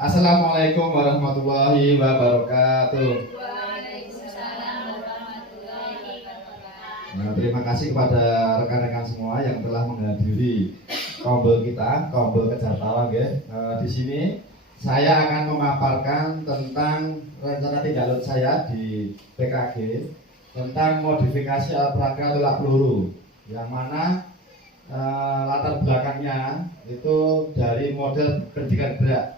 Assalamualaikum warahmatullahi wabarakatuh. Waalaikumsalam warahmatullahi wabarakatuh. Nah, terima kasih kepada rekan-rekan semua yang telah menghadiri kombel kita, kombel Kejar Tawang ya. Di sini saya akan memaparkan tentang rencana tindak lanjut saya di PKG tentang modifikasi alat peraga tolak peluru, yang mana latar belakangnya itu dari model pendidikan gerak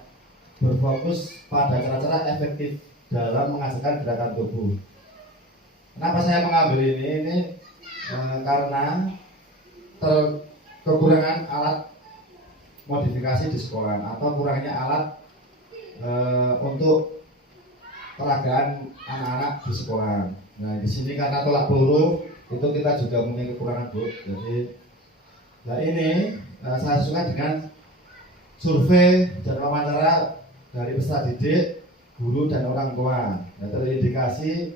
berfokus pada cara-cara efektif dalam menghasilkan gerakan tubuh. Kenapa saya mengambil ini karena kekurangan alat modifikasi di sekolah atau kurangnya alat untuk peragaan anak-anak di sekolah. Nah, di sini karena tolak peluru itu kita juga punya kekurangan, Bu. Jadi, nah ini saya suka dengan survei dan wawancara dari peserta didik, guru dan orang tua. Nah, terindikasi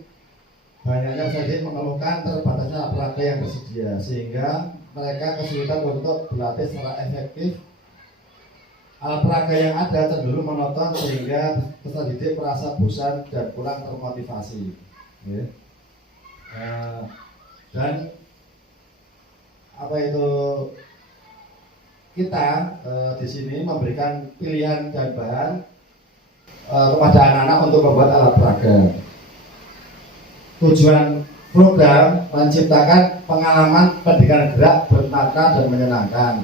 banyaknya peserta didik mengeluhkan terbatasnya alat peraga yang tersedia, sehingga mereka kesulitan untuk berlatih secara efektif. Alat peraga yang ada cenderung monoton sehingga peserta didik merasa bosan dan kurang termotivasi. Ya. Dan apa itu kita di sini memberikan pilihan dan bahan kepada anak-anak untuk membuat alat peraga. Tujuan program menciptakan pengalaman pendidikan gerak bermakna dan menyenangkan,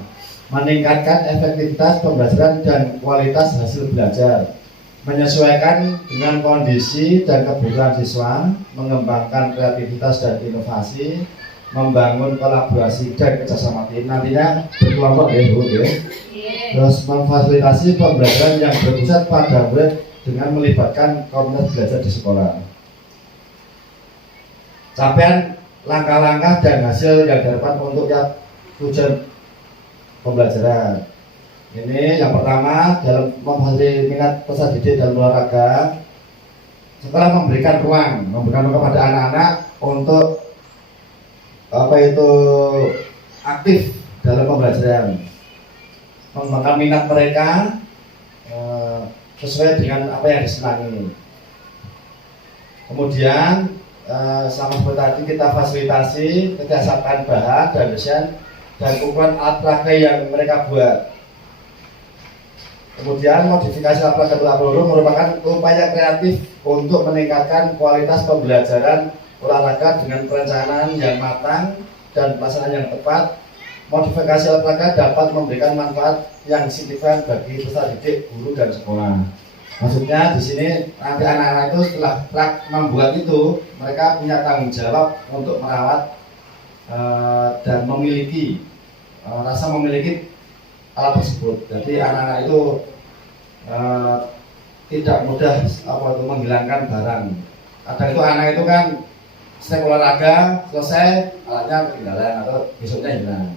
meningkatkan efektivitas pembelajaran dan kualitas hasil belajar, menyesuaikan dengan kondisi dan kebutuhan siswa, mengembangkan kreativitas dan inovasi, membangun kolaborasi dan kerjasama tim, nantinya berkelompok ya Bu ya. Terus memfasilitasi pembelajaran yang berpusat pada murid dengan melibatkan komunitas belajar di sekolah. Capaian langkah-langkah dan hasil yang diharapkan untuk tujuan pembelajaran. Ini yang pertama, dalam memfasilitasi minat peserta didik dalam olahraga, setelah memberikan ruang kepada anak-anak untuk aktif dalam pembelajaran, mengembangkan minat mereka sesuai dengan apa yang disenangi. Kemudian sama seperti tadi, kita fasilitasi kerjasama bahan dan desain dan ukuran alat peraga yang mereka buat. Kemudian modifikasi alat peraga tolak peluru merupakan upaya kreatif untuk meningkatkan kualitas pembelajaran olahraga dengan perencanaan yang matang dan pelaksanaan yang tepat. Modifikasi alat peraga dapat memberikan manfaat yang signifikan bagi peserta didik, guru dan sekolah. Maksudnya di sini nanti anak-anak itu setelah membuat itu, mereka punya tanggung jawab untuk merawat dan memiliki rasa memiliki alat tersebut. Jadi anak-anak itu tidak mudah menghilangkan barang. Kadang itu anak itu kan setiap olahraga selesai alatnya ketinggalan atau besoknya hilang.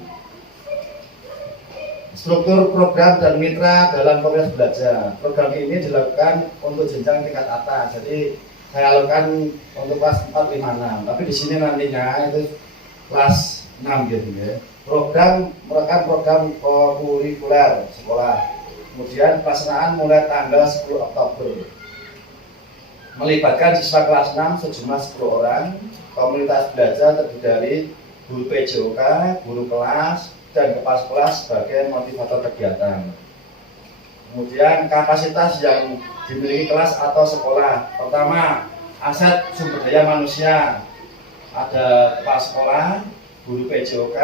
Struktur program dan mitra dalam komunitas belajar. Program ini dilakukan untuk jenjang tingkat atas. Jadi saya lakukan untuk kelas 4, 5, 6. Tapi di sini nantinya itu kelas 6 gitu ya. Program merupakan program kurikuler sekolah. Kemudian pelaksanaan mulai tanggal 10 Oktober. Melibatkan siswa kelas 6 sejumlah 10 orang. Komunitas belajar terdiri dari guru PJOK, guru kelas, dan kepala sekolah sebagai motivator kegiatan. Kemudian kapasitas yang dimiliki kelas atau sekolah. Pertama, aset sumber daya manusia. Ada kepala sekolah, guru PJOK,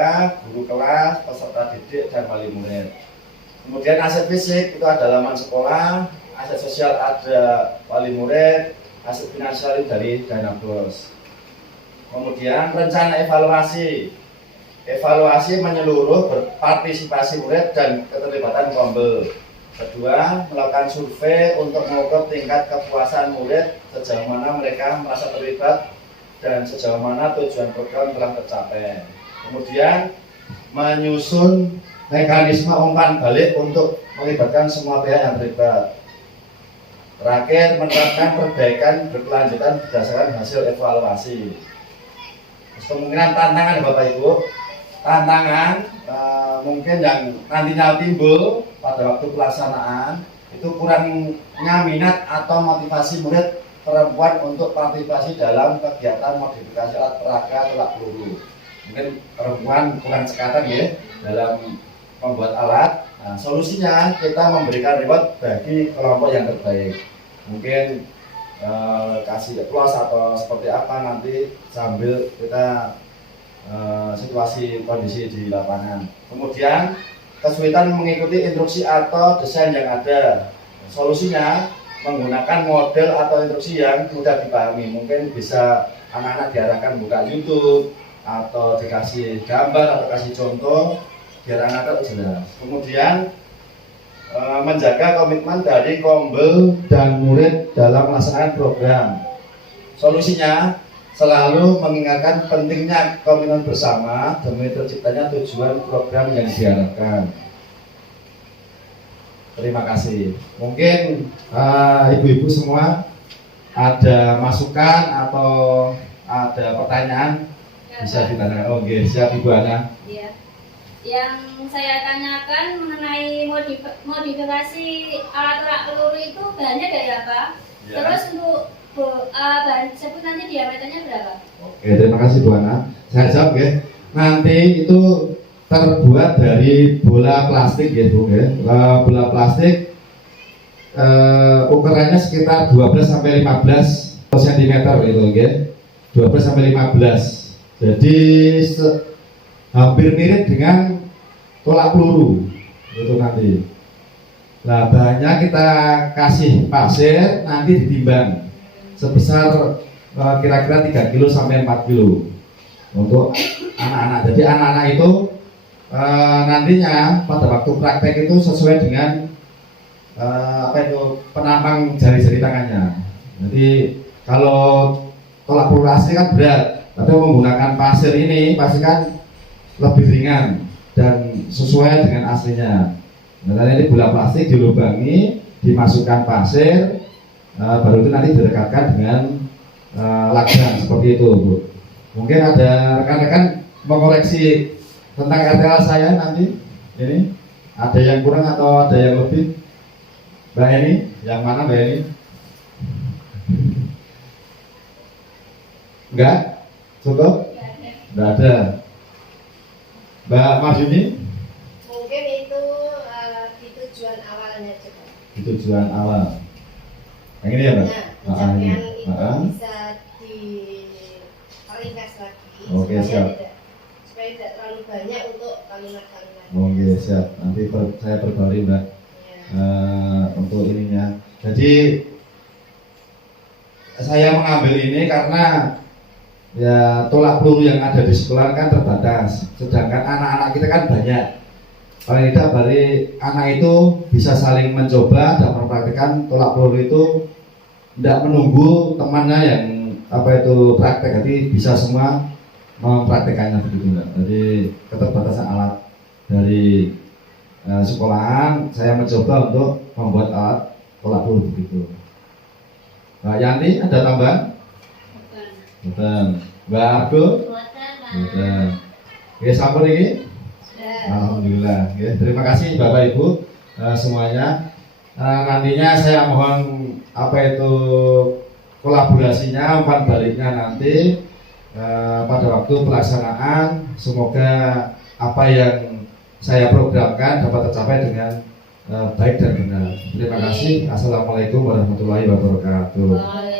guru kelas, peserta didik, dan wali murid. Kemudian aset fisik itu ada halaman sekolah, aset sosial ada wali murid, aset finansial dari dana bos. Kemudian rencana evaluasi. Evaluasi menyeluruh berpartisipasi murid dan keterlibatan kombel. Kedua, melakukan survei untuk mengukur tingkat kepuasan murid sejauh mana mereka merasa terlibat dan sejauh mana tujuan program telah tercapai. Kemudian menyusun mekanisme umpan balik untuk melibatkan semua pihak yang terlibat. Terakhir, menerapkan perbaikan berkelanjutan berdasarkan hasil evaluasi. Kemungkinan tantangan Bapak Ibu, mungkin yang nantinya timbul pada waktu pelaksanaan itu kurang kurangnya minat atau motivasi murid perempuan untuk partisipasi dalam kegiatan modifikasi alat peraga tolak peluru. Mungkin perempuan kurang cekatan ya dalam membuat alat. Nah, solusinya kita memberikan reward bagi kelompok yang terbaik. Mungkin kasih plus atau seperti apa nanti sambil kita situasi kondisi di lapangan. Kemudian kesulitan mengikuti instruksi atau desain yang ada. Solusinya menggunakan model atau instruksi yang mudah dipahami. Mungkin bisa anak-anak diarahkan buka YouTube atau dikasih gambar atau kasih contoh biar anak-anak jelas. Kemudian menjaga komitmen dari kombel dan murid dalam melaksanakan program. Solusinya selalu mengingatkan pentingnya komitmen bersama demi terciptanya tujuan program yang diharapkan. Terima kasih. Mungkin ibu-ibu semua ada masukan atau ada pertanyaan bisa ditanyakan. Oh, okay. Siap Ibu Ana. Iya. Yang saya tanyakan mengenai modifikasi alat tolak peluru itu bahannya dari apa? Ya. Terus untuk bahan tersebut nanti diameternya berapa? Oke, terima kasih Bu Ana. Saya jawab ya. Nanti itu terbuat dari bola plastik ya Bu ya. Bola plastik ukurannya sekitar 12 sampai 15 cm gitu ya. 12 sampai 15. Jadi hampir mirip dengan tolak peluru itu nanti. Nah, bahannya kita kasih pasir, nanti ditimbang sebesar kira-kira 3 kilo sampai 4 kilo untuk anak-anak. Jadi anak-anak itu nantinya pada waktu praktek itu sesuai dengan penampang jari-jari tangannya. Jadi kalau tolak peluru asli kan berat, tapi menggunakan pasir ini pasti kan lebih ringan dan sesuai dengan aslinya. Nah, ini bola plastik dilubangi, dimasukkan pasir, baru itu nanti direkatkan dengan lakban seperti itu, Bu. Mungkin ada rekan-rekan mengoreksi tentang RTL saya nanti. Ini ada yang kurang atau ada yang lebih? Mbak Eni, yang mana Mbak Eni? Enggak? Cukup? Enggak ada. Mbak Marsuni? Mungkin itu di tujuan awalnya juga. Di tujuan awal. Yang ini ya Mbak? Nah, pencapaian itu bisa diringkas lagi. Oke, siap. Supaya tidak terlalu banyak untuk kalimat-kalimat. Oke, siap. Nanti saya perbarui Mbak ya. Untuk ininya. Jadi saya mengambil ini karena ya tolak peluru yang ada di sekolah kan terbatas, sedangkan anak-anak kita kan banyak. Paling tidak dari anak itu bisa saling mencoba dan mempraktikkan tolak peluru itu, tidak menunggu temannya yang praktek, jadi bisa semua mempraktekannya begitu Mbak. Jadi keterbatasan alat dari sekolahan, saya mencoba untuk membuat alat tolak peluru begitu. Mbak Yanti ada tambahan? Betul. Mbak Argo? Betul. Oke, sampun ini? Alhamdulillah. Oke, terima kasih Bapak Ibu semuanya. Nantinya saya mohon kolaborasinya, umpan baliknya nanti pada waktu pelaksanaan. Semoga apa yang saya programkan dapat tercapai dengan baik dan benar. Terima kasih. Assalamualaikum warahmatullahi wabarakatuh.